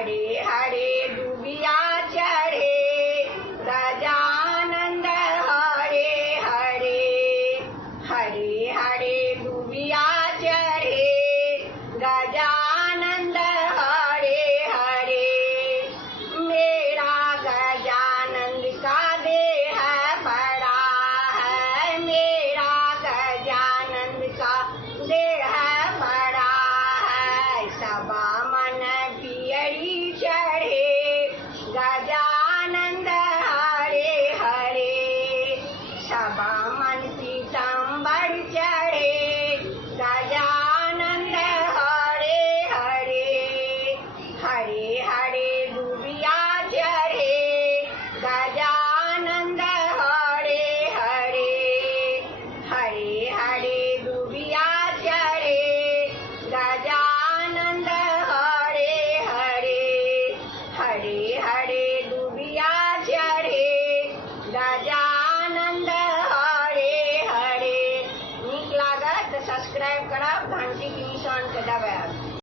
हरे हरे दुबिया चढ़े गजानंद हरे हरे। हरे हरे दुबिया चढ़े गजानंद हरे हरे। मेरा गजानंद का देह बड़ा है, मेरा गजानंद का देह बड़ा है। सबा मन पियरी चढ़े गजानंद हरे हरे। सबा मन पीताम्बर चढ़े गजानंद हरे हरे। हरे हरे दुबिया चढ़े गजानंद हरे हरे। हरे हरे दुबिया चढ़े गजानंद हरे हरे। हरे हरे दुबिया चढ़े गजानंद हरे हरे। नीक लागत तो सब्सक्राइब करब, घंटी के निशान के दबाएब।